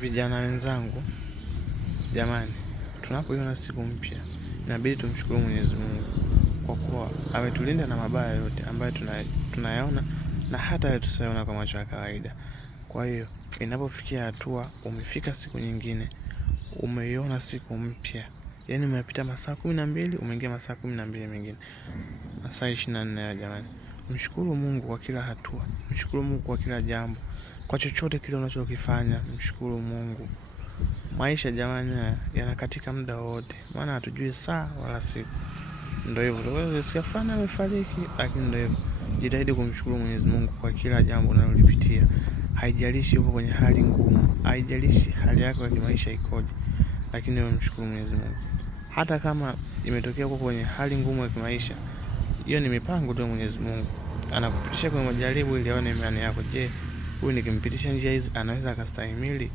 Vijana wenzangu, jamani, tunapoiona siku mpya inabidi tumshukuru Mwenyezi Mungu kwa kuwa ametulinda na mabaya yote ambayo tunayaona na hata yale tusiyoona kwa macho ya kawaida. Kwa hiyo, inapofikia hatua umefika siku nyingine, umeiona siku mpya. Yaani umepita masaa 12, umeingia masaa 12 mengine. Masaa 24 ya jamani. Mshukuru Mungu kwa kila hatua. Mshukuru Mungu kwa kila jambo. Kwa chochote kile unachokifanya, mshukuru Mungu. Maisha jamani yanakatika muda wote, maana hatujui saa wala siku. Ndio hivyo, tunaweza sikia fulani amefariki, lakini ndio hivyo. Jitahidi kumshukuru Mwenyezi Mungu kwa kila jambo unalolipitia. Haijalishi uko kwenye hali ngumu, haijalishi hali yako ya kimaisha ikoje, lakini wewe mshukuru Mwenyezi Mungu. Hata kama imetokea uko kwenye hali ngumu ya kimaisha, hiyo ni mipango tu ya Mwenyezi Mungu. Anakupitisha kwenye majaribu ili aone imani yako. Je, huyu nikimpitisha njia hizi anaweza akastahimili?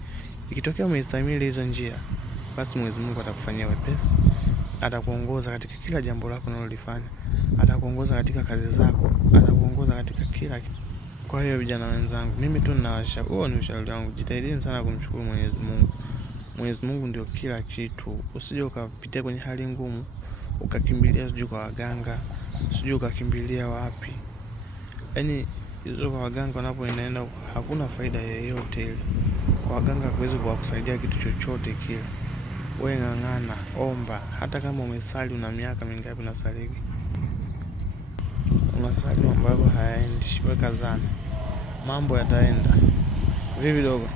Ikitokea umestahimili hizo njia, basi Mwenyezi Mungu atakufanyia wepesi. Atakuongoza katika kila jambo lako unalolifanya. Atakuongoza katika kazi zako, atakuongoza katika kila kitu. Kwa hiyo vijana wenzangu, mimi tu ninawashauri, huo ni ushauri wangu, jitahidini sana kumshukuru Mwenyezi Mungu. Mwenyezi Mungu ndio kila kitu. Usije ukapitia kwenye hali ngumu ukakimbilia sijui kwa waganga, sijui ukakimbilia wapi. Yaani hizo kwa waganga wanapoenda hakuna faida yoyote ile. Kwa waganga hakuwezi kukusaidia kitu chochote kile. Wewe ng'ang'ana, omba. Hata kama umesali una miaka mingapi unasaligi, unasali mambo yako hayaendi, wewe kazana, mambo yataenda. Vipi dogo?